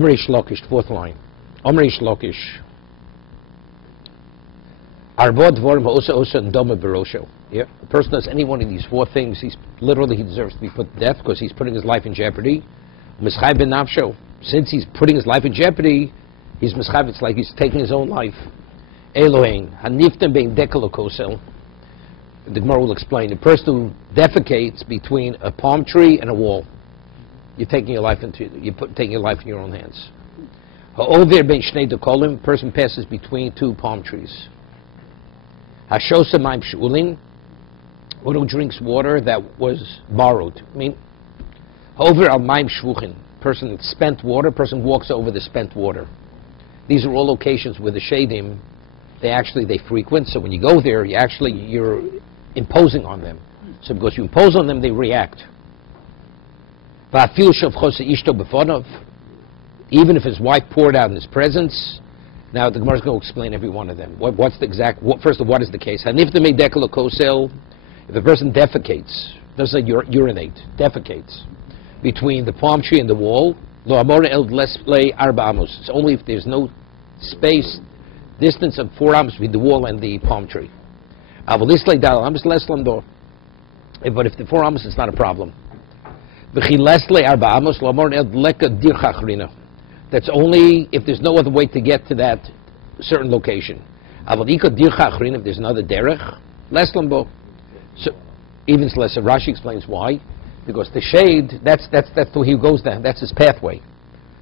Omri Shlokish, fourth line. Omri Shlokish. Arbod Dvorim Osa Osa and Doma Barosho. Yeah, a person does any one of these four things, he deserves to be put to death because he's putting his life in jeopardy. Mischai ben Nafsho. Since he's putting his life in jeopardy, he's mischai. It's like he's taking his own life. Elohein Haniftem bein dekalokosel. The Gemara will explain. The person who defecates between a palm tree and a wall, you're taking your life taking your life in your own hands. Ha'over ben shnei dekolim. Person passes between two palm trees. Hashosa ma'im sh'ulin. One who drinks water that was borrowed. I mean, over al ma'im shvuchin. Person spent water. Person walks over the spent water. These are all locations where the shadim, they frequent. So when you go there, you're imposing on them. So because you impose on them, they react. Even if his wife poured out in his presence. Now the Gemara is going to explain every one of them. What's the exact? First of all, what is the case? If a person defecates, doesn't urinate, defecates between the palm tree and the wall, it's only if there's no space, distance of 4 amos between the wall and the palm tree. But if the 4 amos, it's not a problem. That's only if there's no other way to get to that certain location. If there's another derech, so even less. Rashi explains why. Because the shade, that's where he goes down. That's his pathway.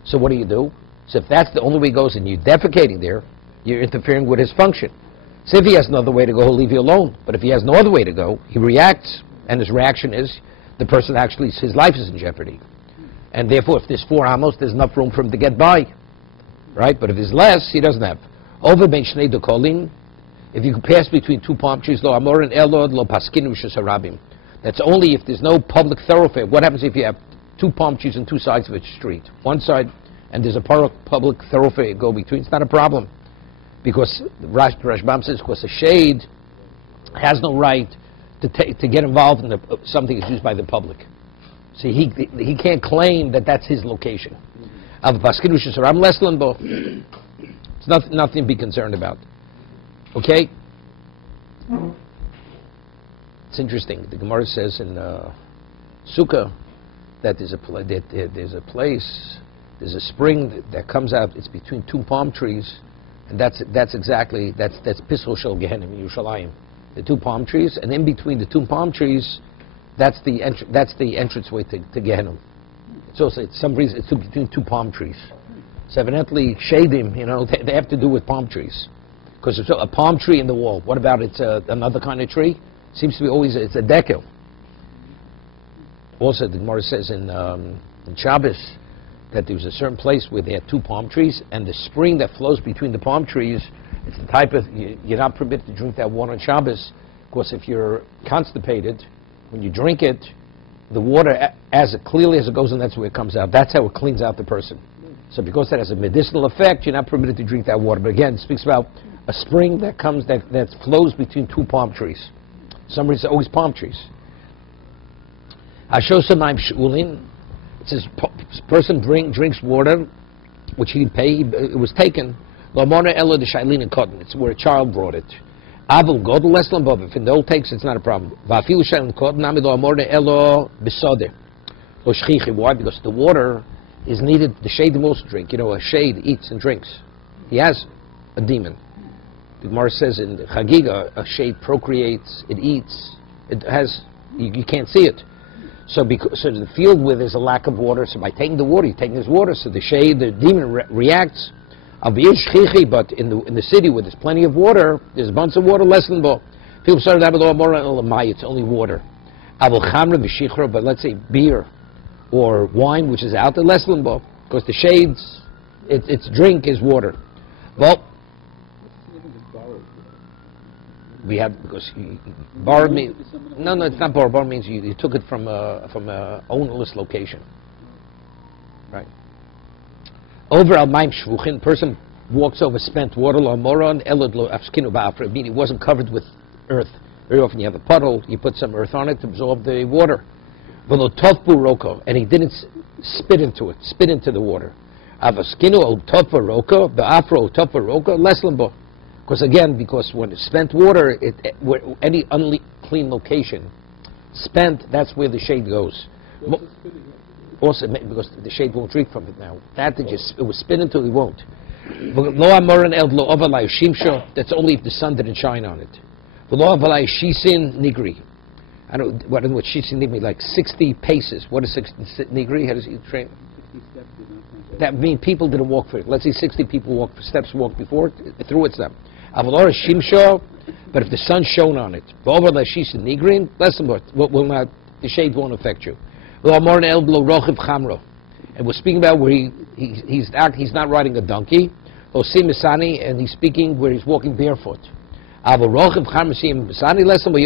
So what do? So if that's the only way he goes and you're defecating there, you're interfering with his function. So if he has another way to go, he'll leave you alone. But if he has no other way to go, he reacts, and his reaction is the person his life is in jeopardy. And therefore, if there's 4 amos, there's enough room for him to get by. Right? But if there's less, he doesn't have. Over ben shnei dekolin, if you can pass between 2 palm trees, lo amorin elod lo paskinu shesarabim. That's only if there's no public thoroughfare. What happens if you have 2 palm trees on 2 sides of a street? One side, and there's a public thoroughfare go between. It's not a problem. Because Rashbam says, because the shade has no right to get involved in something that's used by the public. See, he can't claim that that's his location. It's nothing to be concerned about. Okay? It's interesting. The Gemara says in Sukkah that there's a place, there's a spring that comes out. It's between 2 palm trees, and that's Pisol Shel Gehenim in Yerushalayim. The 2 palm trees, and in between the 2 palm trees, that's the entranceway to Gehenim. So for some reason it's between 2 palm trees. So evidently shadim, they have to do with palm trees, because it's a palm tree in the wall. What about it's another kind of tree? Seems to be always it's a dekel. Also, the Gemara says in Shabbos that there was a certain place where they had 2 palm trees, and the spring that flows between the palm trees, it's the type of you're not permitted to drink that water on Shabbos, because if you're constipated, when you drink it, the water as clearly as it goes in, that's where it comes out. That's how it cleans out the person. So because that has a medicinal effect, you're not permitted to drink that water. But again, it speaks about a spring that flows between 2 palm trees. For some reason, always palm trees. Hashosamayim sh'ulin. It says person drinks water, which he paid. It was taken. Lomona elo de shailin and cotton. It's where a child brought it. Avil godel leslan bov. If an old takes, it's not a problem. Va'afilu shailin cotton. Nami lomona elo besode. Lo shchichi. Why? Because the water is needed. The shade also drink. A shade eats and drinks. He has a demon. The Gemara says in Chagiga, a shade procreates, it eats, it has, you can't see it. So the field where there's a lack of water, so by taking the water, you're taking his water, so the shade, the demon reacts. But in the city where there's plenty of water, there's a bunch of water, less than ball. People started to have it's only water. But let's say beer or wine, which is out there, less than ball, because the shades, its drink is water. Well, we have, because borrowed means no, it's not borrowed. Borrowed means you took it from a ownerless location, right? Over al maim shvuchin, person walks over spent water. Lo moron elod lo afskinu ba'afra. Meaning it wasn't covered with earth. Very often you have a puddle, you put some earth on it to absorb the water. V'lo tovbu roko, and he didn't spit into the water. Avaskinu o tofa roka, be'afro o tofa roka, less limbo. Because when it's spent water, any unclean location, spent, that's where the shade goes. Also, because the shade won't drink from it now. It was spin until it won't. That's only if the sun didn't shine on it. Nigri. I don't know what shisin nigri, like 60 paces. What is 60 nigri? How does he train? That means people didn't walk for it. Let's say 60 people walked before it, through its them. But if the sun shone on it, the shade won't affect you. And we're speaking about where he's not riding a donkey, and he's speaking where he's walking barefoot. But you don't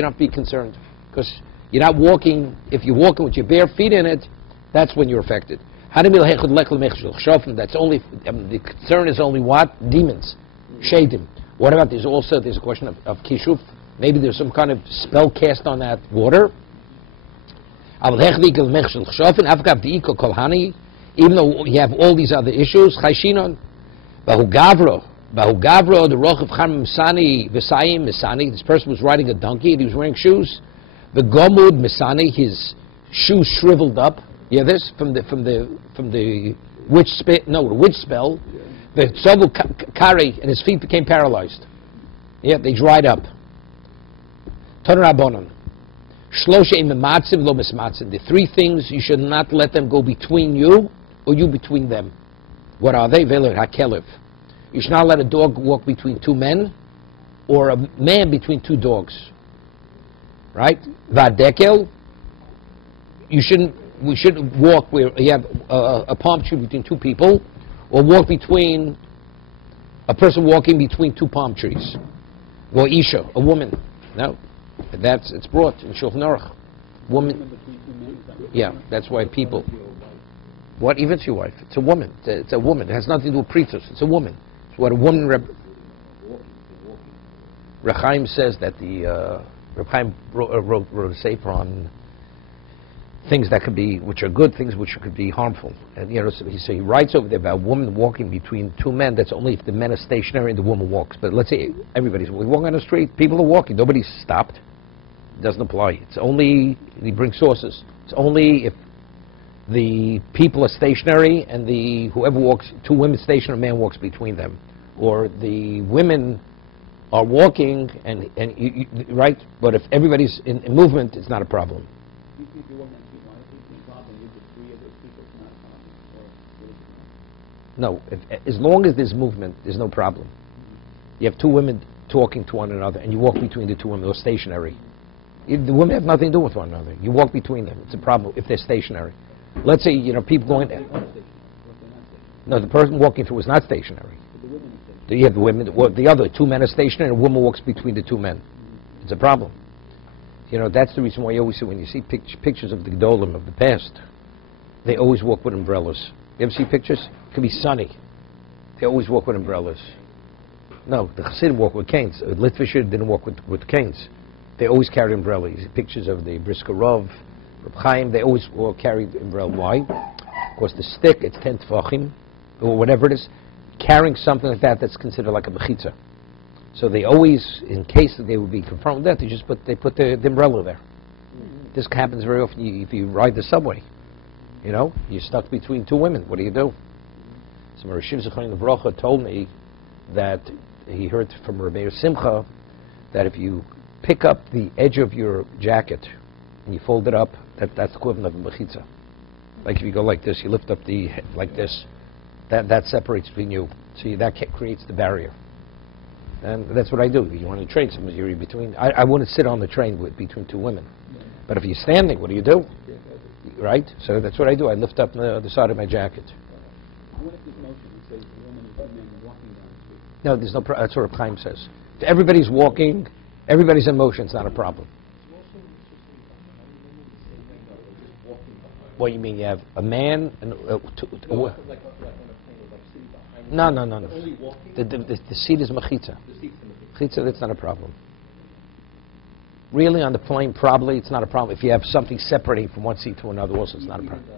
have to be concerned, because you're not walking. If you're walking with your bare feet in it, that's when you're affected. That's only the concern is only what? Demons, shadim. What about there's a question of kishuf? Maybe there's some kind of spell cast on that water. Even though you have all these other issues, chayshinon, bahugavro, the roch of cham misani v'sayim misani. This person was riding a donkey and he was wearing shoes. The gomud misani, his shoes shriveled up. Yeah, this from the witch spell. The tzovu kari, and his feet became paralyzed. Yeah, they dried up. Tanarabonon. The three things you should not let them go between you or you between them. What are they? You should not let a dog walk between two men or a man between two dogs. Right? Vadekel. We shouldn't walk where you have a palm tree between two people, or walk between a person walking between two palm trees. Or Isha, a woman. No. It's brought in Shulchan Aruch. Woman. Yeah, that's why people. What? Even it's your wife. It's a woman. It's a woman. It has nothing to do with preachers. It's a woman. It's what a woman. Reb Chaim says that Reb Chaim wrote a sefer on things that could be, which are good, things which could be harmful. And so he writes over there about a woman walking between two men. That's only if the men are stationary and the woman walks. But let's say everybody's walking on the street, people are walking, nobody's stopped. It doesn't apply. It's only, he brings sources. It's only if the people are stationary and whoever walks, two women stationary, a man walks between them, or the women are walking right. But if everybody's in movement, it's not a problem. No, as long as there's movement, there's no problem. You have two women talking to one another, and you walk between the two women, they're stationary. The women have nothing to do with one another. You walk between them. It's a problem if they're stationary. Let's say, people going... No, the person walking through is not stationary. You have the women, the other two men are stationary, and a woman walks between the two men. It's a problem. That's the reason why you always see, when you see pictures of the Gedolim of the past, they always walk with umbrellas. You ever see pictures? It could be sunny. They always walk with umbrellas. No, the Chassidim walk with canes. Litvisher didn't walk with canes. They always carried umbrellas. Pictures of the Brisker Rav, Reb Chaim, they always carried umbrella. Why? Of course, the stick, it's 10 tefachim, or whatever it is. Carrying something like that, that's considered like a mechitza. So they always, in case that they would be confronted with that, they put the umbrella there. This happens very often if you ride the subway. You're stuck between two women. What do you do? So Rishiv Zechariah Bracha told me that he heard from Rabbi Simcha that if you pick up the edge of your jacket and you fold it up, that's equivalent of a mechitza. Like if you go like this, you lift up like this, that separates between you. So that creates the barrier. And that's what I do. You want to train somebody, you're between. I wouldn't sit on the train between two women. But if you're standing, what do you do? Right? So that's what I do. I lift up the side of my jacket. No, there's no problem. That's what Reb Chaim says. If everybody's walking, everybody's in motion, it's not a problem. What you mean? You have a man and No. The seat is mechitza. Mechitza, that's not a problem. Really, on the plane, probably it's not a problem. If you have something separating from one seat to another, also it's not a problem.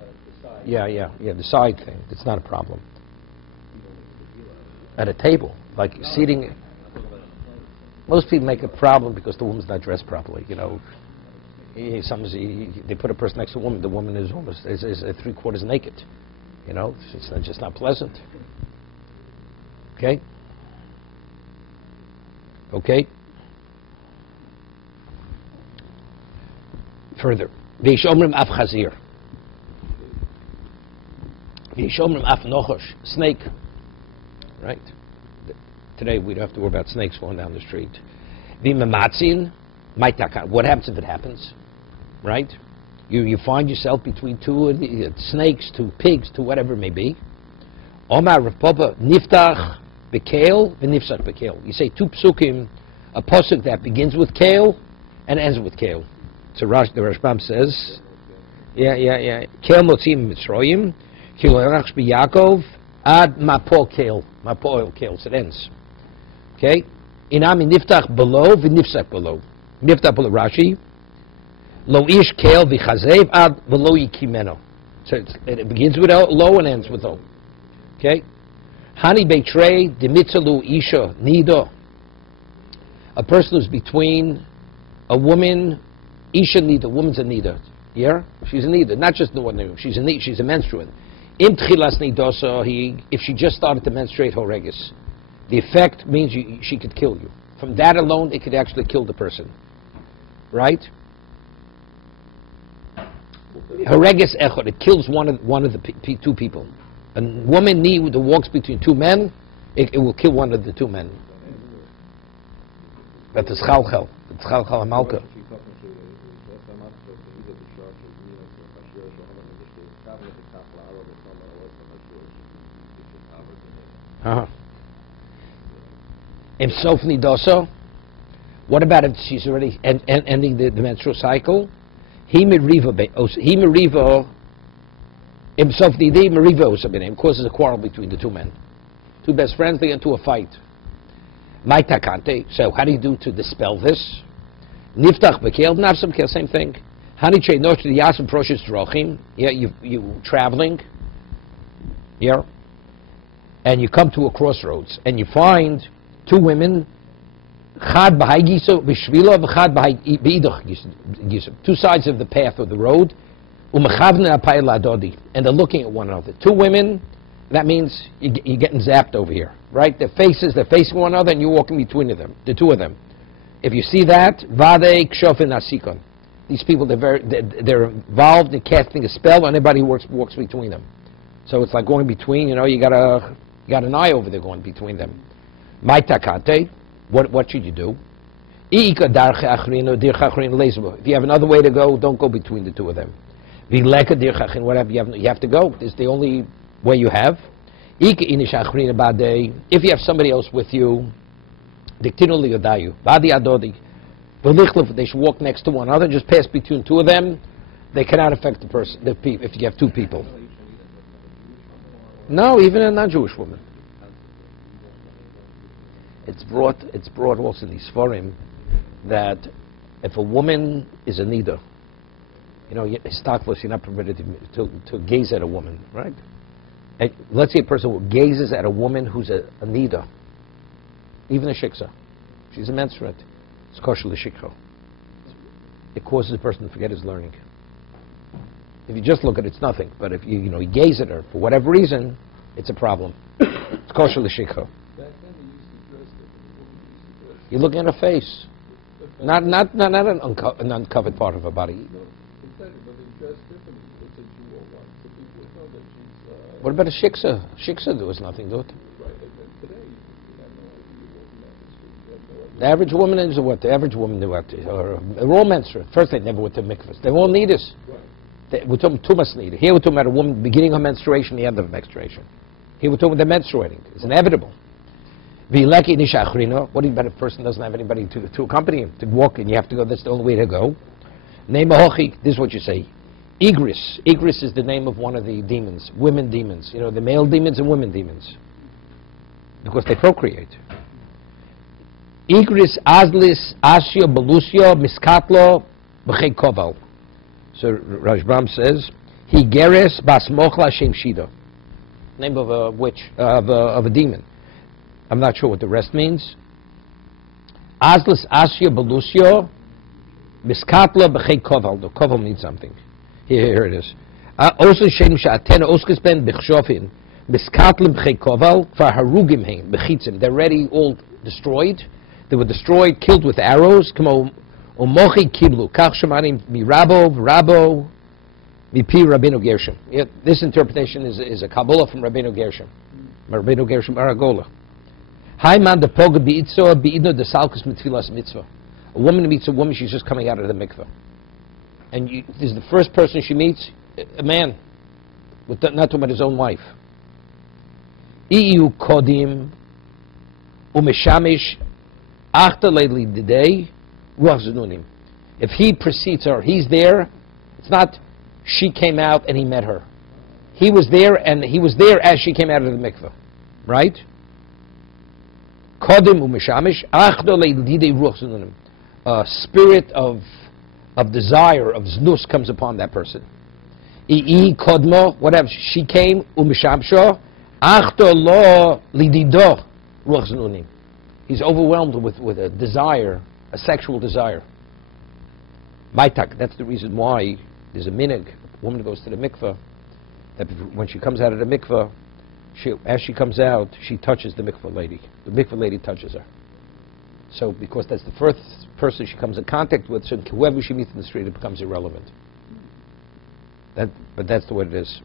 Yeah, the side thing, it's not a problem. at a table, like seating. Most people make a problem because the woman's not dressed properly. You know, they put a person next to a woman. The woman is almost is 3/4 naked. You know, it's just not pleasant. Okay. Okay. Further, V'yishomrim af chazir, V'yishomrim af nochosh, snake. Right. Today we don't have to worry about snakes going down the street. V'mamatzin, maitakan. What happens if it happens? Right. You find yourself between two snakes, two pigs, two whatever it may be. Omar Rav Papa niftach bekel v'nifsach bekel. You say two psukim, a pasuk that begins with kale and ends with kale. So the Rashbam says, Kel motzim mitzroyim, kilo erach b'Yakov ad mapol kale, mapol kale. So it ends. Okay. Inami niftach below v'nifsach below. Niftach below Rashi. Lo ish kale v'chazev ad v'lo yikimeno. So it begins with lo and ends with o. Okay. Hani beitrei demitzalu isha nido. A person who's between a woman, isha nida, woman's a nida. Yeah, she's a nida, not just the one. She's a nida. She's a menstruant. Im tchilas nidosa, if she just started to menstruate, horegis. The effect means she could kill you. From that alone, it could actually kill the person. Right? Horegis echod, it kills one of the two people. A woman that walks between two men, it will kill one of the two men. That is chalchel. It's chalchel hamalka. If sofni doso, what about if she's already ending the menstrual cycle? He meriva causes a quarrel between the two men. Two best friends, they get into a fight. So how do you do to dispel this? Niftach bekel, nafsam kel, same thing. Hani che nosh the yasam proshes drochim. Yeah, you traveling. Yeah, and you come to a crossroads and you find two women. Chad b'hai giso b'shvila, v'chad b'hai b'idach giso. Two sides of the path of the road. Umechavne apay ladodi, and they're looking at one another. Two women. That means you're getting zapped over here, right? They're facing one another, and you're walking between them, the two of them. If you see that, vade kshofin asikon. These people, they're involved in casting a spell on anybody who walks between them. So it's like going between. You know, you got an eye over there going between them. Maitakate. What should you do? If you have another way to go, don't go between the two of them. Whatever you have to go. It's the only way you have. If you have somebody else with you, they should walk next to one another, just pass between two of them. They cannot affect the person, if you have two people. No, even a non-Jewish woman. It's brought also in these Sforim that if a woman is a nida, you know, you're not permitted to gaze at a woman, right? And let's say a person who gazes at a woman who's a nida, even a shiksa, she's a menstruant, it's kosher l'shikha. It causes the person to forget his learning. If you just look at it, it's nothing. But if you gaze at her for whatever reason, it's a problem. It's kosher l'shikha. You're looking at her face, not an uncovered part of her body. What about a shiksa? Shiksa, there was nothing to it. The average woman is what? The average woman knew what? They're all menstruate. First, they never went to mikvahs. They all need us. We're talking too much need. Here we're talking about a woman beginning her menstruation, the end of menstruation. Here we're talking about them menstruating. It's inevitable. What about if a person doesn't have anybody to accompany him, to walk, and you have to go, that's the only way to go? This is what you say. Igris. Igris is the name of one of the demons, women demons. You know, the male demons and women demons. Because they procreate. Igris, Azlis, Asya, Belusya, Miskatlo, B'chei Koval. So Rashbam says, Higeres Bas Mochla Shem Shida. Name of a witch, of a demon. I'm not sure what the rest means. Azlis Asya Belusio Miskatla B'chei Koval. The Koval means something. Here it is. Osen Shem Sha'atena Oskes Ben B'chshofin Miskatla B'chei Koval Kvar Harugim Hein B'chitzim. They're already all destroyed. They were destroyed, killed with arrows. Kamo Omochi Kiblu Kach Shemanim Rabo Mipi Rabbeinu Gershom. This interpretation is a Kabbalah from Rabbeinu Gershom. Rabbeinu Gershom Aragola. Haiman de Poga Bi'itzo Bi'idno de Salkus Mitfilas Mitzvah. A woman meets a woman, she's just coming out of the mikveh. And this is the first person she meets, a man, not talking about his own wife. Iyu Kodim Umeshamish Achta Leili Didei Ruach Zununim. If he precedes her, he's there, it's not she came out and he met her. He was there and he was there as she came out of the mikveh. Right? Kodim Umeshamish Achta Leili Didei Ruach Zununim. A spirit of desire, of znus comes upon that person. Ii kodmo, whatever, she came, umishamsho, achto lo lidido, ruach znunim. He's overwhelmed with a desire, a sexual desire. Maitak, that's the reason why there's a minig. A woman goes to the mikveh, that when she comes out of the mikveh, as she comes out, she touches the mikveh lady. The mikveh lady touches her. So, because that's the first person she comes in contact with, so whoever she meets in the street, it becomes irrelevant. But that's the way it is.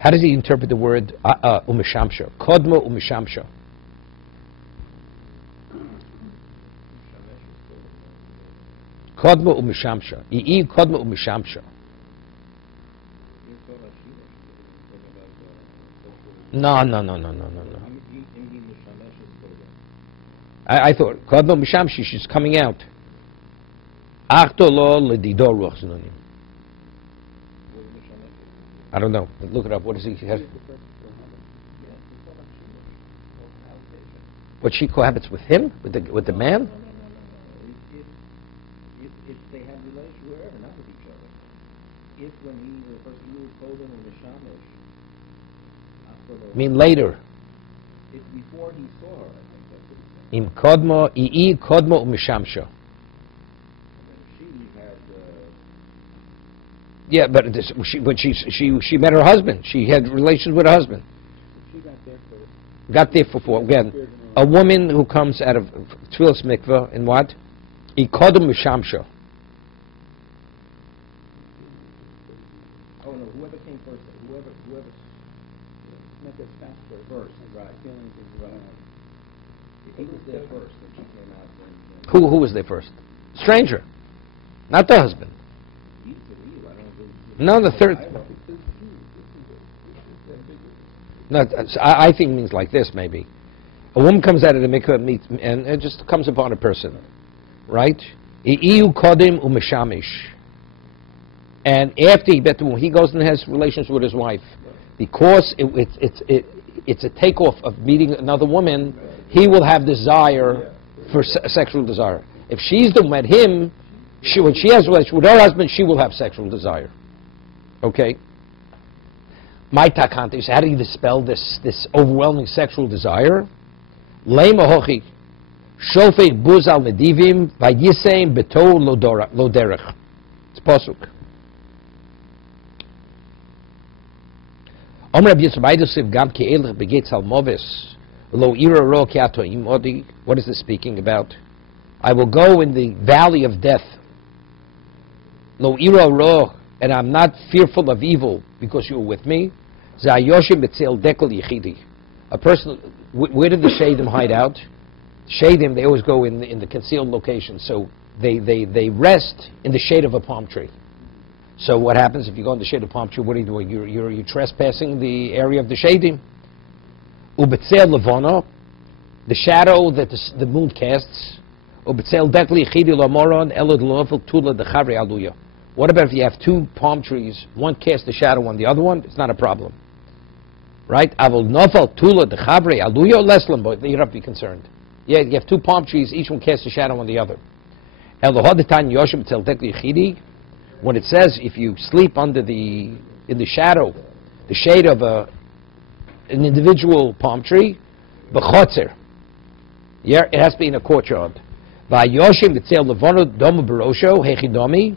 How does he interpret the word umishamsha? Kodmo umishamsha. Kodmo umishamsha. Ii kodmo umishamsha. No. I thought, Kodmo Mishamshi, she's coming out. Achto lo ledido ruach zununim. I don't know. Look it up. What does he have? What, she cohabits with him? With the man? If they have relations wherever, not with each other. If when the person was told him in the Shamish, I mean later. If before he saw her, I think that's what he said. Im kodmo, ii kodmo umishamsha. Yeah, but she met her husband. She had relations with her husband. She got there first. Got there for again. A woman who comes out of Tfilas mikveh in what? I kodmo mishamsha. Oh no, whoever came first, whoever met this faster first, right? He was there first, and she came out. Who was there first? Stranger, not the husband. No, the third. No, I think it means like this. Maybe a woman comes out of the mikveh meets, and it just comes upon a person, right? Iu kodim umeshamish. And after he goes and has relations with his wife, because it's a takeoff of meeting another woman, he will have desire for sexual desire. If she's the one met him, when she has relations with her husband, she will have sexual desire. Okay? My takante, how do you dispel this overwhelming sexual desire? Lema hochi, shofet buz al nedivim, vayiseim beto lo derech. It's pasuk. What is this speaking about? I will go in the valley of death. Lo ira ro, and I'm not fearful of evil because you are with me. A person, where did the Shadim hide out? Shadim, they always go in the concealed location. So they rest in the shade of a palm tree. So what happens if you go in the shade of a palm tree? What are you doing? You're trespassing the area of the Shadim. Ubetzel levana, the shadow that the moon casts. Ubetzel dekli chidi lamoron elod lovel tula dechavre aluya. What about if you have two palm trees, one casts the shadow on the other one? It's not a problem. Right? Avol nofel tula dechavre aluya leslam, but you don't have to be concerned. Yeah, you have two palm trees, each one casts a shadow on the other. Elohadatan yoshim tel dekli chidi. When it says if you sleep in the shadow, the shade of an individual palm tree, b'chotzer, Yeah, it has to be in a courtyard. Vayoshim v'tzel levono domo barosho hechidomi.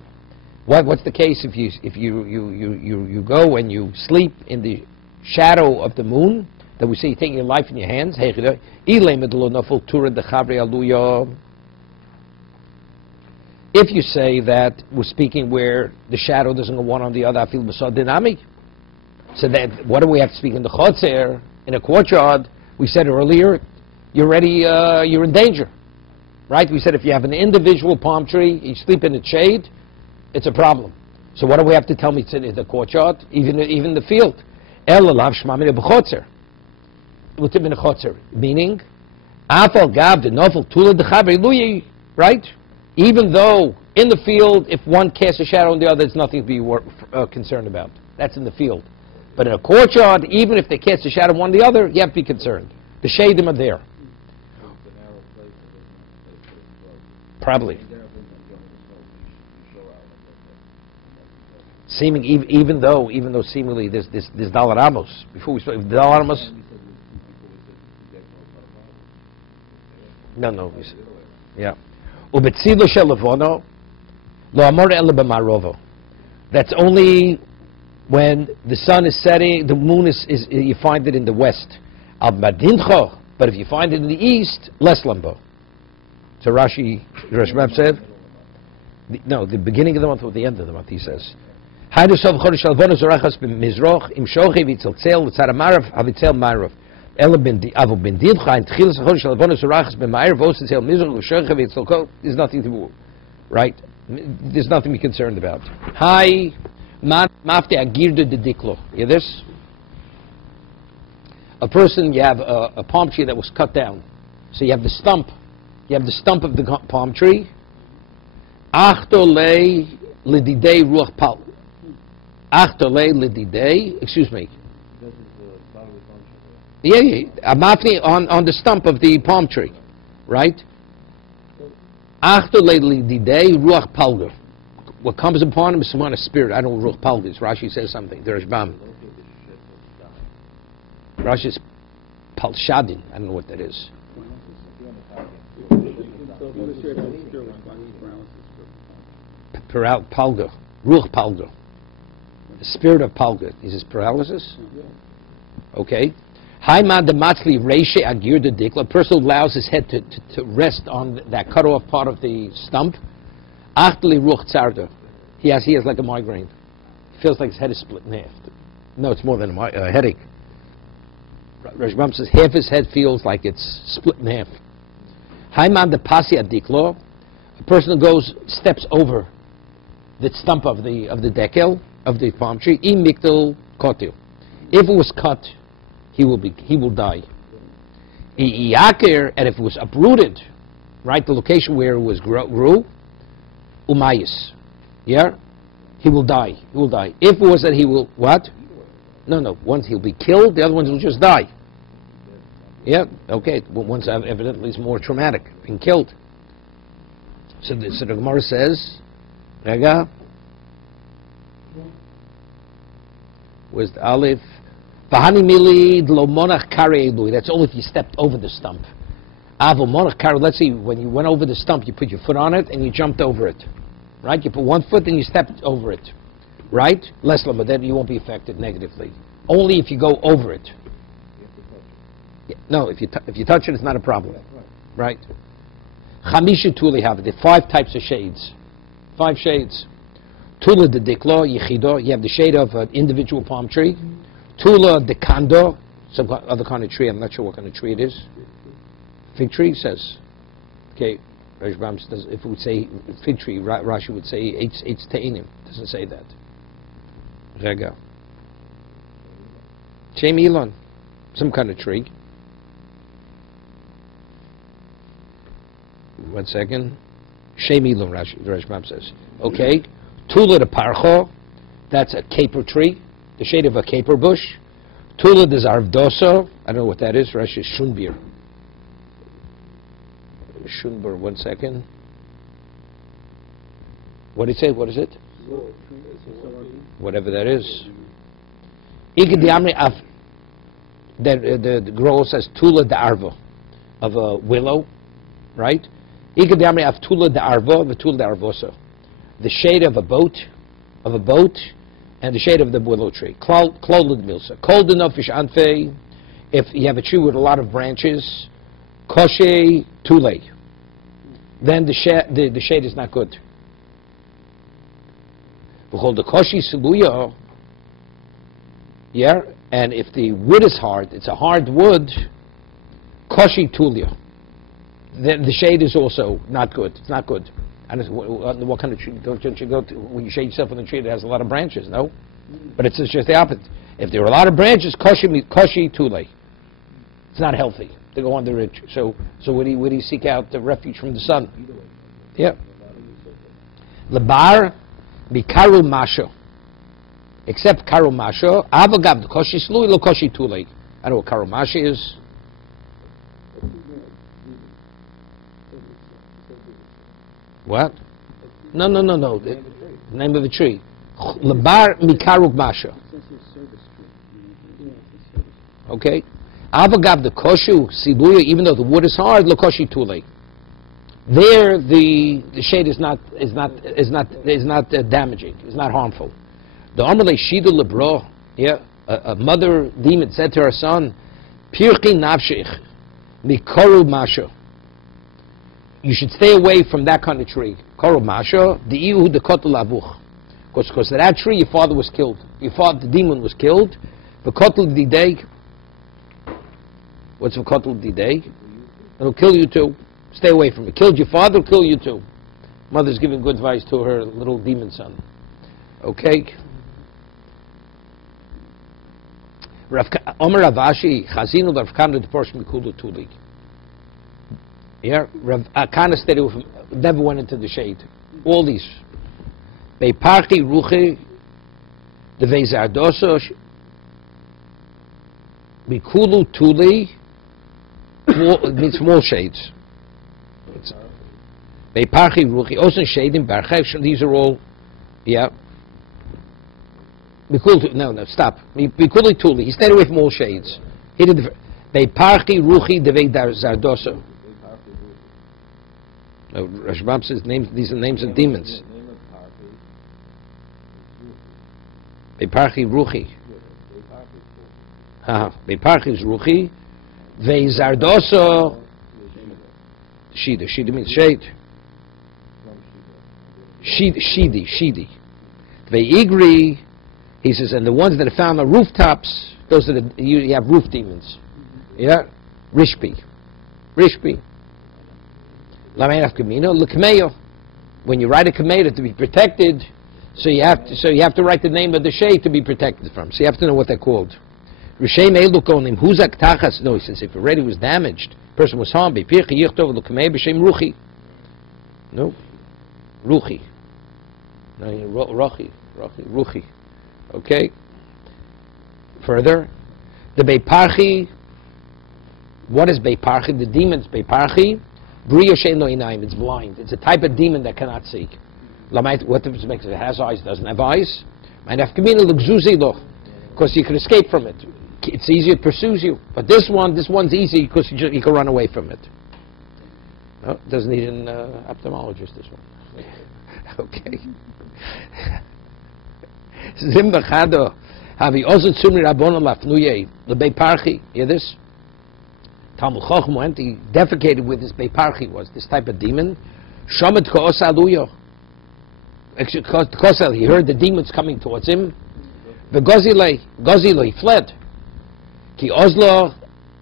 What's the case if you go and you sleep in the shadow of the moon? That we say you're taking your life in your hands. If you say that we're speaking where the shadow doesn't go one on the other, I feel dynamic. So that what do we have to speak in the chotzer, in a courtyard? We said earlier, you're in danger, right? We said if you have an individual palm tree, you sleep in its shade, it's a problem. So what do we have to tell me in the courtyard, even the field? Meaning, right? Even though in the field, if one casts a shadow on the other, there's nothing to be concerned about. That's in the field. But in a courtyard, even if they cast a shadow on one or the other, you have to be concerned. The shadim are there. Probably. Seeming even though seemingly there's Dalar Amos. Before we spoke, Dalar Amos. No. Yeah. Ubetzilo shel levono lo amor ela b'marovo. That's only when the sun is setting, the moon is you find it in the west. Al madincho, but if you find it in the east, less lambo. So Rashi said, the beginning of the month or the end of the month, he says. Haidusov chodesh alvonos zorachas b'mizroch im shochi v'tzaltzel l'tzad ha'marav havitzel marav. Ela ben dincha in tchilas chodesh alvonos zorachas b'ma'arav v'ositzel mizroch v'shochi v'tzalko. There's nothing to, right? There's nothing to be concerned about. Hi, mafte agirdu de diklo. You hear this? A person, you have a palm tree that was cut down. So you have the stump. You have the stump of the palm tree. Achtolei lididei ruach pal. Achtolei lididei. Excuse me. Yeah. Amafni on the stump of the palm tree, right? Achtolei lididei ruach palger. What comes upon him is some kind of spirit. I don't know what ruach palger is. Rashi says something. There's Bam. Rashi's palshadin. I don't know what that is. Palga, ruach palga, the spirit of palga. Is this paralysis? Okay. Haimad the matzli reishe agir de dikla. A person allows his head to rest on that cut off part of the stump. Achtli ruach tzarda. He has like a migraine. Feels like his head is split in half. No, it's more than a headache. Rashbam says half his head feels like it's split in half. Haimad the pasi adiklo. A person who steps over the stump of the dekel of the palm tree. Imiktel kotil. If it was cut, he will die. Iyaker, and if it was uprooted, right, the location where it was grew, umayis, yeah, he will die. He will die. If it was that he will what? No. Once he'll be killed, the other ones will just die. Yeah, okay. One's evidently is more traumatic, being killed. So the Gemara says, Rega, where's the Aleph? V'hani milid lo monach kare elui. That's only if you stepped over the stump. Avo monach kare. Let's see, when you went over the stump, you put your foot on it and you jumped over it, right? You put one foot and you stepped over it, right? Less but then you won't be affected negatively. Only if you go over it. No, if you touch it, it's not a problem, right? Chamisha tuli have the 5 types of shades. 5 shades. Tula de diklo yichido. You have the shade of an individual palm tree. Tula de kando, some other kind of tree. I'm not sure what kind of tree it is. Fig tree says. Okay, Rashbam says if it would say fig tree, Rashi would say it's te'inim. Doesn't say that. Rega. Shem Elon, some kind of tree. 1 second. Shem Elon, Rashbam says. Okay. Tula de parcho, that's a caper tree, the shade of a caper bush. Tula de zarvdoso, I don't know what that is. Rashi is shunbir. Shunbir, 1 second. What did he say? What is it? Whatever that is. The Grol says Tula de arvo. of a willow, right? Ikadamri aftula de arvo, vetula de arvosa. The shade of a boat, and the shade of the willow tree. Cold enough fish anfe. If you have a tree with a lot of branches, koshe tule, then the shade is not good. We hold the koshi siluya. Yeah, and if the wood is hard, it's a hard wood, koshi tulia. Then the shade is also not good. It's not good. And what kind of tree? Don't you go to when you shade yourself on a tree that has a lot of branches? No, but it's just the opposite. If there are a lot of branches, koshi tule. It's not healthy to go under it. So would he seek out the refuge from the sun? Yeah. Lebar bikaru masho. Except karu masho, avagav the koshi slui lo koshi tule. I know what karu masho is. What? No. The name of the tree. Lebar mikaruk masho. Okay. Avagav the koshu sibuya, even though the wood is hard, lo koshi tule. There, the shade is not damaging. It's not harmful. The Amalei Shidu Lebro, yeah, a mother demon said to her son, Pirchi nafshich mikoru masho. You should stay away from that kind of tree. Koru masho, the ihu de kotel avuch. Because that tree, your father was killed. The demon was killed. The kotel didei. What's the kotel didei? It'll kill you too. Stay away from it. Killed your father, kill you too. Mother's giving good advice to her little demon son. Okay. Omer Ravashi, Chazinu Rav Kana the portion Mikulu Tuli. Yeah, Rav Kana stayed away from, never went into the shade. All these. Beiparchi Ruchi, the Vezardoso, Mikulu Tuli, it means small shades. Beiparchi Ruchi, also shading, Barchev, these are all, yeah. No, stop. Mikuli Tuli. He stayed away from all shades. He did the Beiparchi Ruchi Devei Zardoso. No, Rashbam says these are names of demons. Beiparchi Ruchi. Beiparchi is Ruchi. Vei Zardoso. Shida. Shida means shade. Shidi. Vei Igri. He says, and the ones that are found on rooftops, those are you have roof demons. Yeah? Rishpi. Lameiraf Kamino, Lukmeyo. When you write a Kameda to be protected, so you have to write the name of the shade to be protected from. So you have to know what they're called. Rishem Elukonim, Huzak Tachas. No, he says, if it already was damaged, person was harmed, Pirchi Yichtov Lukmei B'Shem Ruchi. No? Ruchi. No, Ruchi. Okay. Further, the Beiparchi. What is Beiparchi? The demon's Beiparchi. Brio shein lo inayim. It's blind. It's a type of demon that cannot see. What difference makes it? It has eyes, doesn't have eyes. Because you can escape from it. It's easier, it pursues you. But this one's easy because you can run away from it. No, doesn't need an ophthalmologist. This one. Okay. Zimbachado, Havi Ozut Sumri Rabbonon Lafnuye, the Beiparchi. Hear this? Talmud Chochem went, he defecated with this Beiparchi, was this type of demon. Shomet Ko'osaluyo. Kosel, he heard the demons coming towards him. The Gozilo, he fled. Ki Ozlo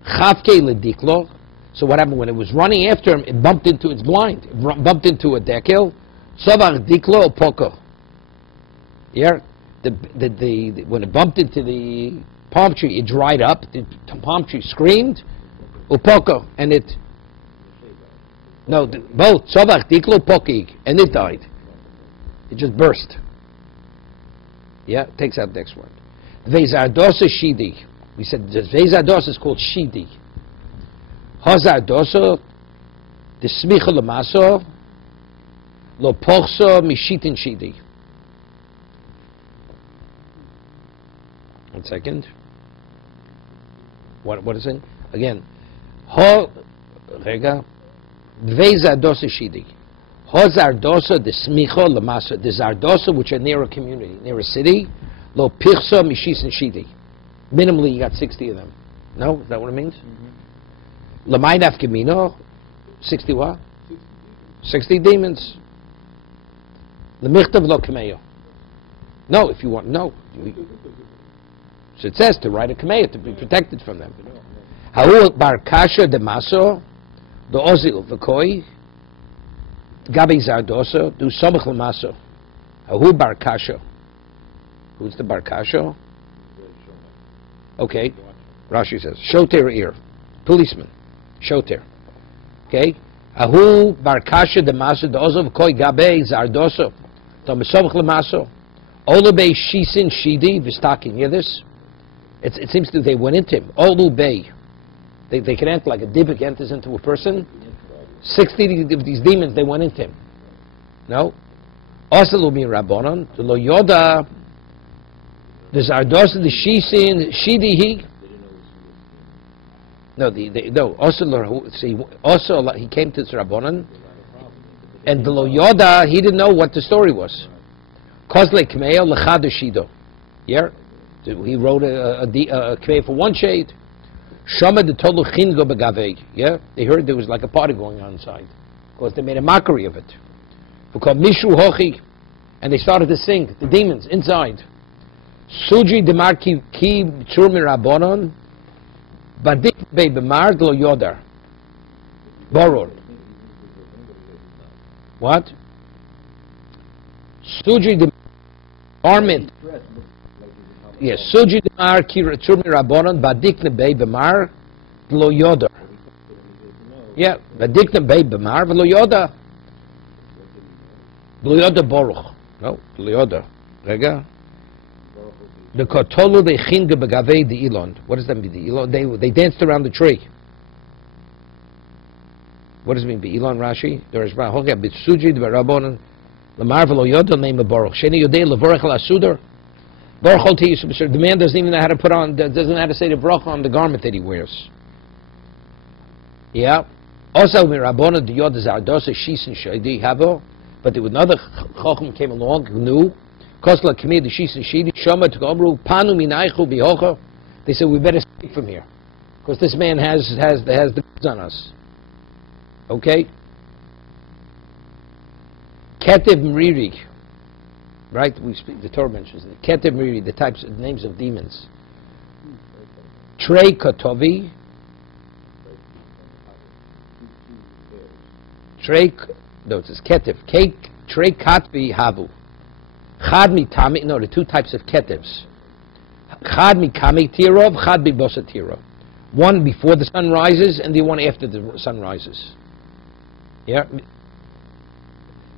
Chavke Lediklo. So what happened when it was running after him? It bumped into its blind. It bumped into a dekel. Sovar Diklo Poko. Here, when it bumped into the palm tree, it dried up. The palm tree screamed, upoko, and it. No, both sovach diklo pokig, and it died. It just burst. Yeah, takes out the next word. Vezardosa shidi. We said vezardosa is called shidi. Hazardosa, the smicha lamaso, lo pochso mishitin shidi. 1 second. What is it? Again. Rega. Dvei zardosa shidi. Ho zardosa de smicho lamasa. The zardosa which are near a community, near a city. Lo pichsa mishis and shidi. Minimally, you got 60 of them. No, is that what it means? Lamai nafkamino. 60 what? 60 demons. Lemichtav lo kameyo. No, if you want, no. So it says to write a kameyo to be protected from them. Ha'u bar kasha de maso, the ozil v'koi, gabi zardoso, do somach l'maso. Ha'u bar kasha. Who's the bar kasha? Okay. Rashi says, shoter ear, policeman, shoter. Okay. Ahu bar kasha de maso, the ozil v'koi gabi zardoso, to somach l'maso. Olu Bey Shisin Shidi Vistakin. Hear this? It seems that they went into him. Olu Bey. They can enter like a dibuk enters into a person. 60 of these demons, they went into him. No? Asalu mi Rabbanon. The Lo Yoda. The Zardos the Shisin Shidi he. No, no. Also, he came to the Rabbanon. And the Lo Yoda, he didn't know what the story was. Kozle Kmeyo Lechad Shido. Yeah? He wrote a Kmeyo for one shade. Shama de Tolu Chingo Begaveg. Yeah? They heard there was like a party going on inside. Because they made a mockery of it. Because Mishu Hochi. And they started to sing, the demons, inside. Suji Demar Ki Churmi Rabbonon. Badik Be Bemar Lo Yodar. Boror. What? Suji Demar. Garment. Yes, Suji Demar Kirachurmi Rabbanon Badikna Bey Bemar Lo Yoda. Yeah, Badikna Bey Bemar Lo Yoda. Lo Yoda Baruch. No, Lo Yoda. Rega. The Kotolu de Chinga Begavei de Elon. What does that mean? The Elon? They danced around the tree. What does it mean? Be Elon Rashi? There is Hoga Bitsuji de Rabbanon. The marvel Yoda name of Baruch. Sheni Yodei Levorach Al Asudar. Baruch Ol Tiyush. The man doesn't even know how to put on, doesn't know how to say the bracha on the garment that he wears. Yeah. Also, when Rabbana the Yoda Zardosa Shis and Shadi Habo, but there was another Chochem came along who knew. Kosla Kmei the Shis and Shidi Shoma to Gomru Panu Minaychu Bihocha. They said we better escape from here because this man has the goods on us. Okay. Ketev Mriri, right? We speak. The Torah mentions it. Ketev Mriri, the names of demons. Trei Kotovi. No, it says Ketev. Trei Katvi Havu. Chad mi Tami. No, the two types of Ketevs. Chad mi Kami Tirov. Chad mi Bosa Tirov. One before the sun rises, and the one after the sun rises. Yeah.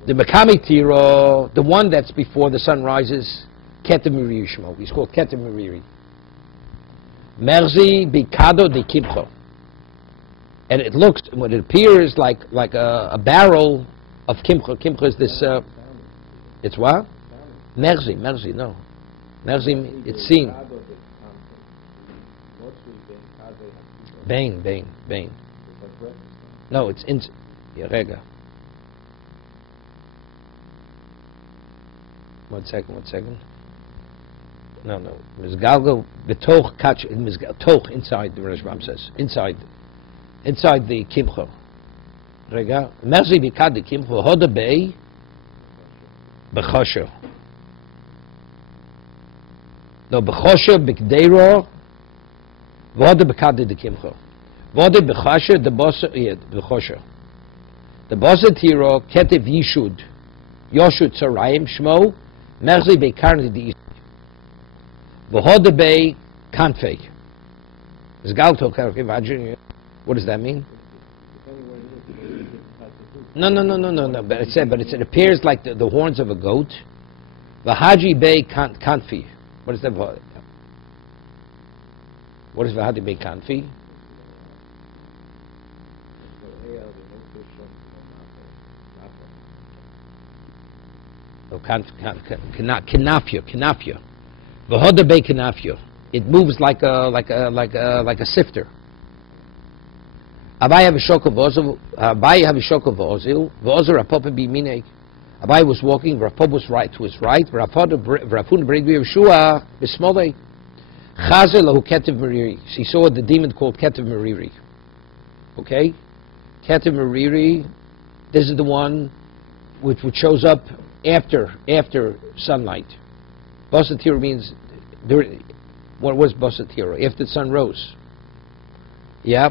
The Makami Tiro, the one that's before the sun rises, Ketemiri Shmo. He's called Ketemiri. Merzi Bikado de Kimcho. And it looks, when it appears like a barrel of Kimcho. Kimcho is this, it's what? Merzi, no. Merzi, it's seen. Bain. No, it's in, Rega. One second. No. Mizgalgo betoch kach toch inside the Rashbam says inside the kimcho. Rega merzi bikad the kimcho hoda bei bechosho. No bechosho bikdeiro voda bikad the kimcho. Voda bechosho the boss bechosho. The boss tiro ketev yishud yoshud tzarayim shmo. Merzi be karni di V'hoda be kanfei. What does that mean? No. But it appears like the horns of a goat. V'haji be kanfi. What is that? What is v'haji be kanfi? Kinafia. V'hoda be kinafia. It moves like a sifter. Abai have a shock of Ozil. Abai have a shock of Ozil. V'Ozil Rapapa b'Yiminei. Abai was walking. Rapapa was right to his right. Rapapa b'Rei Yeshua b'Smolei. Chazer lahu Ketiv Meriri. She saw the demon called Ketiv Meriri. Okay, Ketiv Meriri. This is the one which shows up after sunlight. Basatira means what was Basatira? After the sun rose. Yeah.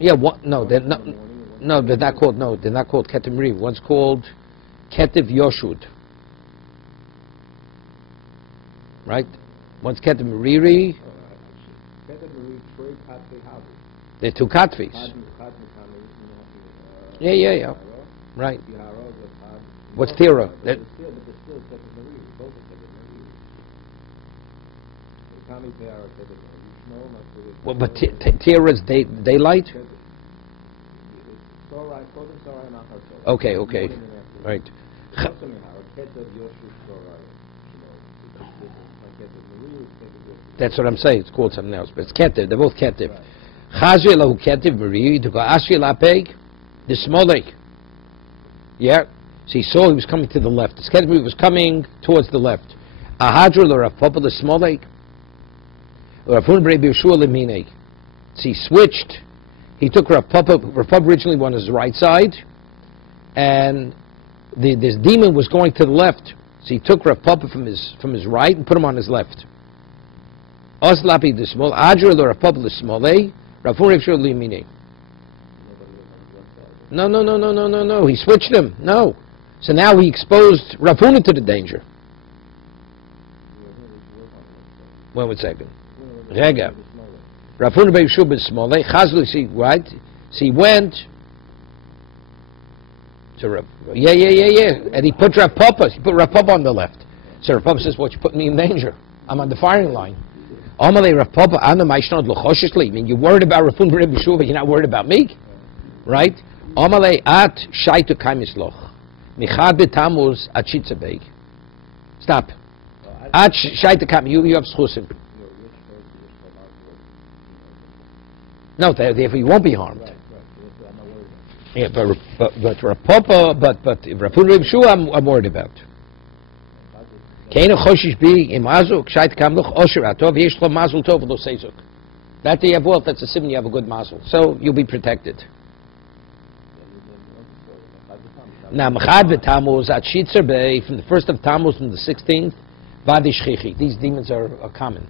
Yeah. What? No, they're not. No, they're not called. No, they're not called Ketiv Meriri. One's called Ketiv Yoshud. Right. One's Ketiv Meriri. They're two katvis. Yeah. Right. What's Tira? Well, but Tira is daylight? Okay. Right. That's what I'm saying. It's called something else, but it's Ketiv. They're both Ketiv. Chazir lahu Ketiv Meriri to go Ashri lapeg the Smolek. Yeah. So he saw he was coming to the left. The Ketiv Meriri was coming towards the left. Ahadru lo Rav Papa the Smolek. Rafun B'Rei Yeshua leminei. So he switched. He took Rav Papa. Rav Papa originally went on his right side, and this demon was going to the left. So he took Rav Papa from his right and put him on his left. Oslapi the small. Adru lo Rav Papa the Smolei. Rafun B'Rei Yeshua leminei. No. He switched him. No. So now he exposed Rafuna to the danger. One second. Rega. Rafuna B'Rei Yeshua b'Smolei. Chazlu, see, right? So he went to Rav. Yeah. And he put Rav Papa. He put Rav Papa on the left. So Rav Papa says, "What, you put me in danger? I'm on the firing line." Amalei Rav Papa, Ana Maishnod L'Choshishli. I mean, you're worried about Rafuna B'Rei Yeshua, but you're not worried about me, right? Amalei at Shaitu Kaimisloch. Michad B'Tamuz at Shitzabeg. Stop. At Shaitu Kaimis. You have schusim. No, therefore you won't be harmed. Yeah, but Rapapa, but Rafun Yeshua, I'm worried about. Keinu choshish bi imazu kshayt kamluch osher atov yesh lo mazel tov lo seizuk. That you have wealth, that's a siman you have a good mazel, so you'll be protected. Now mechad v'tamuz at shitzer bei from the 1st of Tammuz from the 16th vadi shchichi. These demons are common.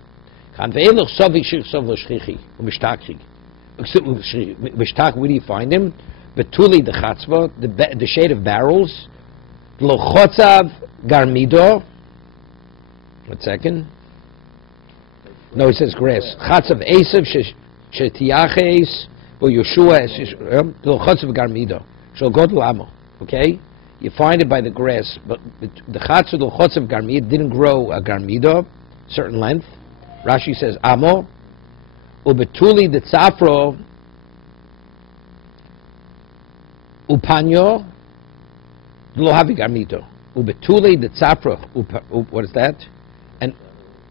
Kan ve'eluch sovi shich sov lo shchichi u'mishtakchi. Where do you find him? Betuli the chatzva, the shade of barrels. Lo chotzav garmido. 1 second. No, it says grass. Chatzav esav shetiaches or Yeshua. Lo chotzav garmido. Shall go to lamo. Okay, you find it by the grass, but the chatzav lo chotzav garmido didn't grow a garmido, certain length. Rashi says amo. Ubetuli the tzafro upanyo lo havi garmito. Ubetuli the tzafro what is that? And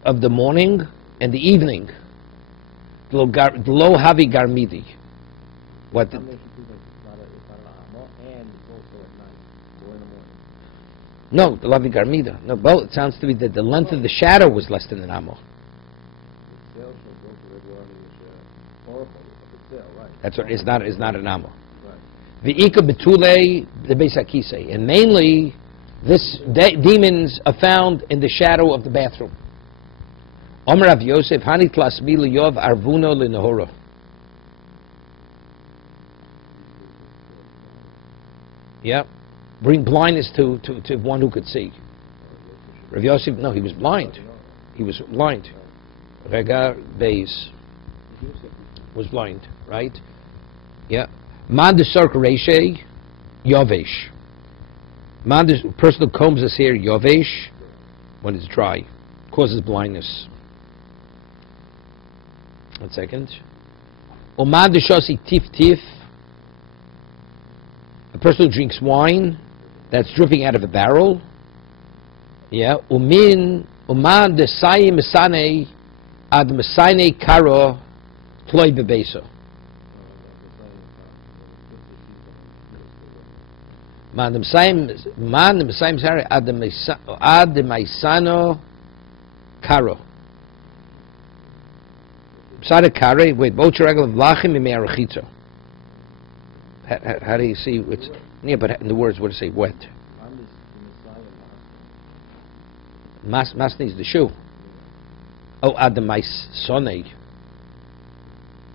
of the morning and the evening lo havi garmidi. What? No, the lavi garmida. No, both. It sounds to me that the length of the shadow was less than an amo. That's what it's not an amo. V'ika betule the beisakise, and mainly this demons are found in the shadow of the bathroom. Omer Rav Yosef hani tlasmi liyov arvuno linahora. Yeah, bring blindness to one who could see. Rav Yosef, no, he was blind. He was blind. Rega Beis was blind, right? Yeah. Man de sark reshe yovesh. Man de person who combs his hair yovesh when it's dry causes blindness. 1 second. Oman de shosi tif. A person who drinks wine that's dripping out of a barrel. Yeah. Uman de sayim mesane ad mesane karo tloy bebeso. Man dem Saim Sari ad de Maisano Karo. Sada Kare, wait, both regular Vlachim and Me'arachitzo. How do you see it's yeah, but in the words what does it say? Wet. Masni is the shoe. Oh, ad de Maisone.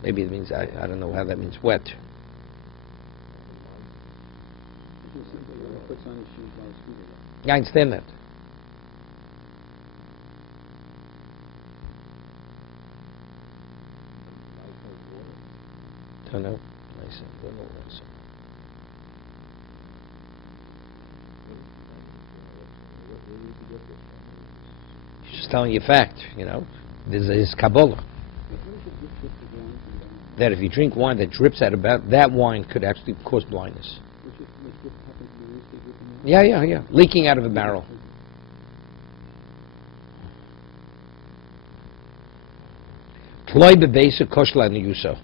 Maybe it means I don't know how that means wet. Yeah, I understand that. Don't know. He's just telling you a fact, you know. This is Kabbalah. That if you drink wine that drips out about that wine could actually cause blindness. Yeah. Leaking out of a barrel. Tloi bebeisa koshla niyuso.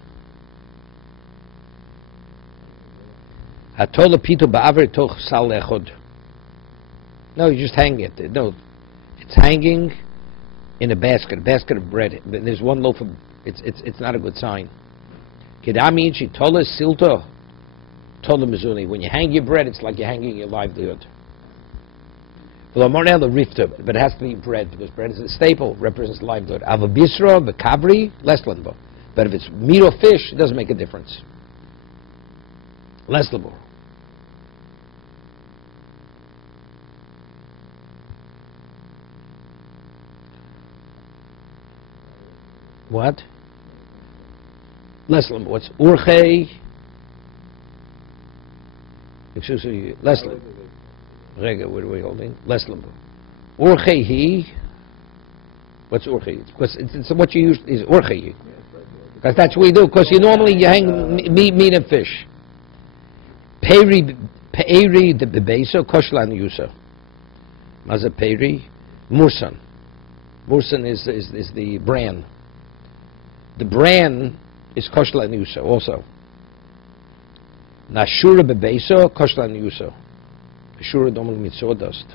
Hatola pito ba'aver toch sal echod. No, you just hang it. No, it's hanging in a basket of bread. There's one loaf of. It's not a good sign. Kedami ichi tola silto. Tola mizuni. When you hang your bread, it's like you're hanging your livelihood. But it has to be bread because bread is a staple, represents livelihood. Avabisra, bekavri, less lembo. But if it's meat or fish, it doesn't make a difference. Less lembo. What? Less lembo. What's urche? Excuse me, less lembo. Rega, what are we holding? Less lembo. Urchehi. What's urchehi? Because it's what you use is urchehi. Because that's what you do. Because you hang meat and fish. Peri de bebeso koshlan yuso. Maza peri mursan. Mursan is the bran. The bran is koshlan yuso also. Nashura bebeso koshlan yuso. Shura don't mean sawdust.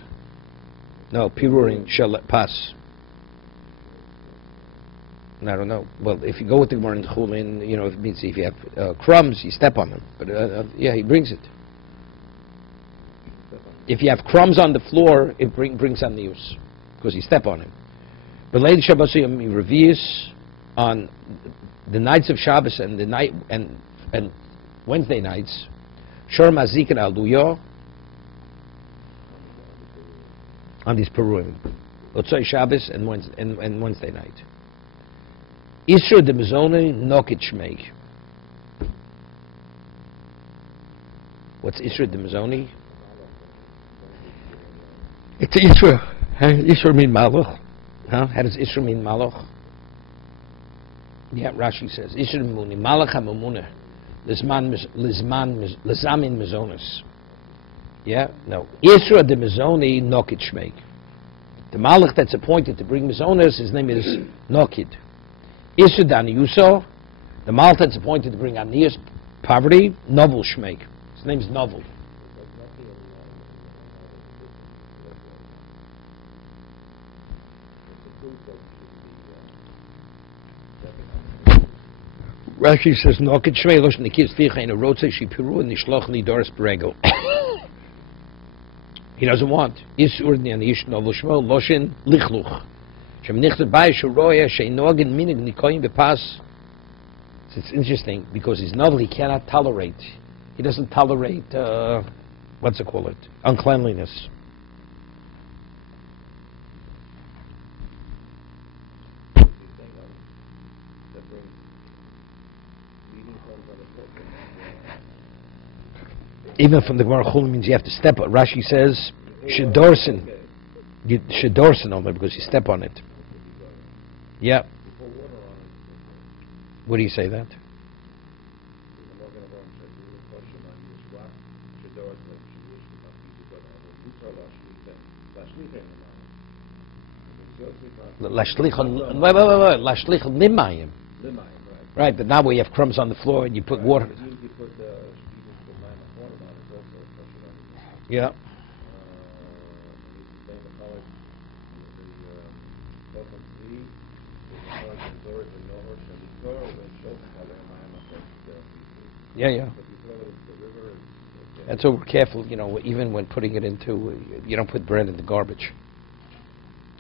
No, pirurin shall pass. I don't know. Well, if you go with the Gemara in Chulin, it means if you have crumbs, you step on them. But yeah, he brings it. If you have crumbs on the floor, it brings on the use because you step on him. But later Shabbos Yom Revius on the nights of Shabbos and the night and Wednesday nights, Shor Mazik and Alduyo. On these Peruim, Otzoi Shabbos and Wednesday night. Isra de Mizone Nokit Shmeik. What's Isra de Mizone? It's Isra. Isra mean Malach. How does Isra mean Malach? Yeah, Rashi says Isra Muni Malach HaMamuna Lizman Lizamin Mizonis. Yeah, no. Isra de Mizoni Nokid Shmeik. The Malach that's appointed to bring Mizonos, his name is Nokid. Isra dan Yuso, the Malach that's appointed to bring Aniyas, poverty, Novel Shmeik. His name is Novel. Rashi says Nokid Shmeik, Losh Nikis Ficha in a Rotze Shipiru and Nishloch Nidoris Berego. He doesn't want. Isur and Ish Novel Shmo Loshin Lichluch. Shem Nichted Bay Shuroya Sheinogen Minig Nikoim Bepas. It's interesting because his novel he cannot tolerate. He doesn't tolerate what's it called? Uncleanliness. Even from the Gemara Chulin means you have to step on. Rashi says, Shedorsen. Shedorsen on it because you step on it. Yeah. What do you say that? Lashlich limayim. Right, but now we have crumbs on the floor and you put water. Yeah. Yeah, yeah. That's so we're careful, even when putting it into, you don't put bread in the garbage.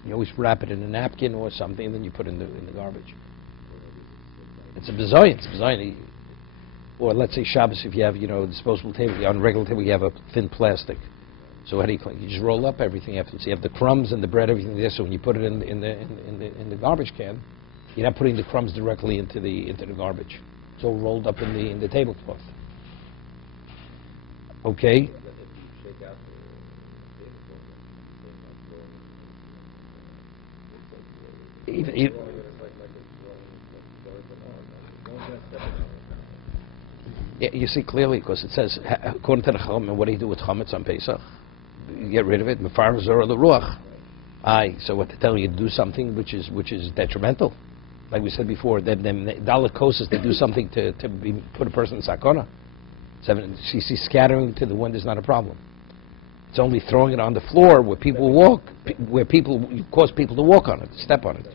You always wrap it in a napkin or something, and then you put it in the garbage. It's a bizayon. Or let's say Shabbos, if you have, disposable table, on a regular table you have a thin plastic. So how do you clean? You just roll up everything after. So you have the crumbs and the bread, everything there. So when you put it in the garbage can, you're not putting the crumbs directly into the garbage. It's all rolled up in the tablecloth. Okay. Yeah, you see clearly because it says, according to the Chachamim, what do you do with chametz on Pesach? You get rid of it. Mefar zor l'ruach. Aye. So what they tell you to do something which is detrimental, like we said before. Them dalet kosas, they do something to put a person in sakona. See, scattering to the wind is not a problem. It's only throwing it on the floor where people walk, you cause people to walk on it, step on it.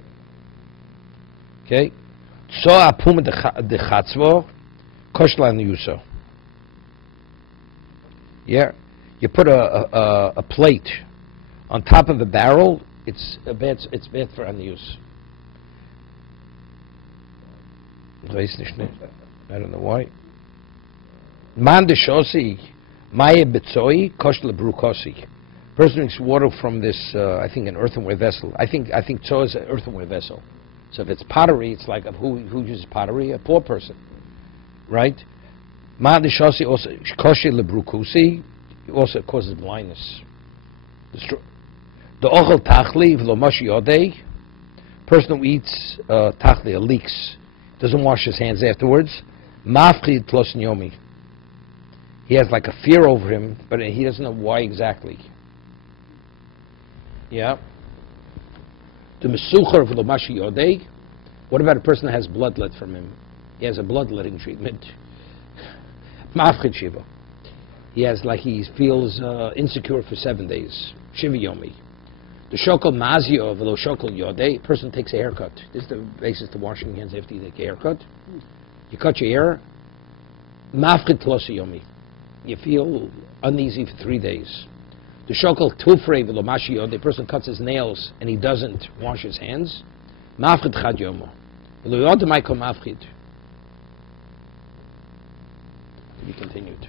Okay. So apum de chatzvo koshlan yuso. Yeah, you put a plate on top of a barrel. It's bad for anius. I don't know why. Man de shosi maye betzoi koshla brukosi. Person drinks water from this, I think, an earthenware vessel. I think tzo is an earthenware vessel. So if it's pottery, it's like who uses pottery? A poor person, right? Man de shosi also koshi lebrukusi also causes blindness. The ochel tachli v'lo mashi yodei. Person who eats tachli, leeks, doesn't wash his hands afterwards. Mafchid tlos yomi. He has like a fear over him, but he doesn't know why exactly. Yeah. The mesucher v'lo mashi yodei. What about a person that has bloodlet from him? He has a bloodletting treatment. Mafchid shiva. He feels insecure for 7 days. Shiva yomi. The shokol mazio v'lo shokol yodei. Person takes a haircut. This is the basis to washing hands after you take a haircut. You cut your hair. Mafchid tlos yomi. You feel uneasy for 3 days. The shokol tufrei v'lo mashi yodei. person cuts his nails and he doesn't wash his hands. Mafchid chad yomo. V'lo yodei maiko mafchid. To be continued.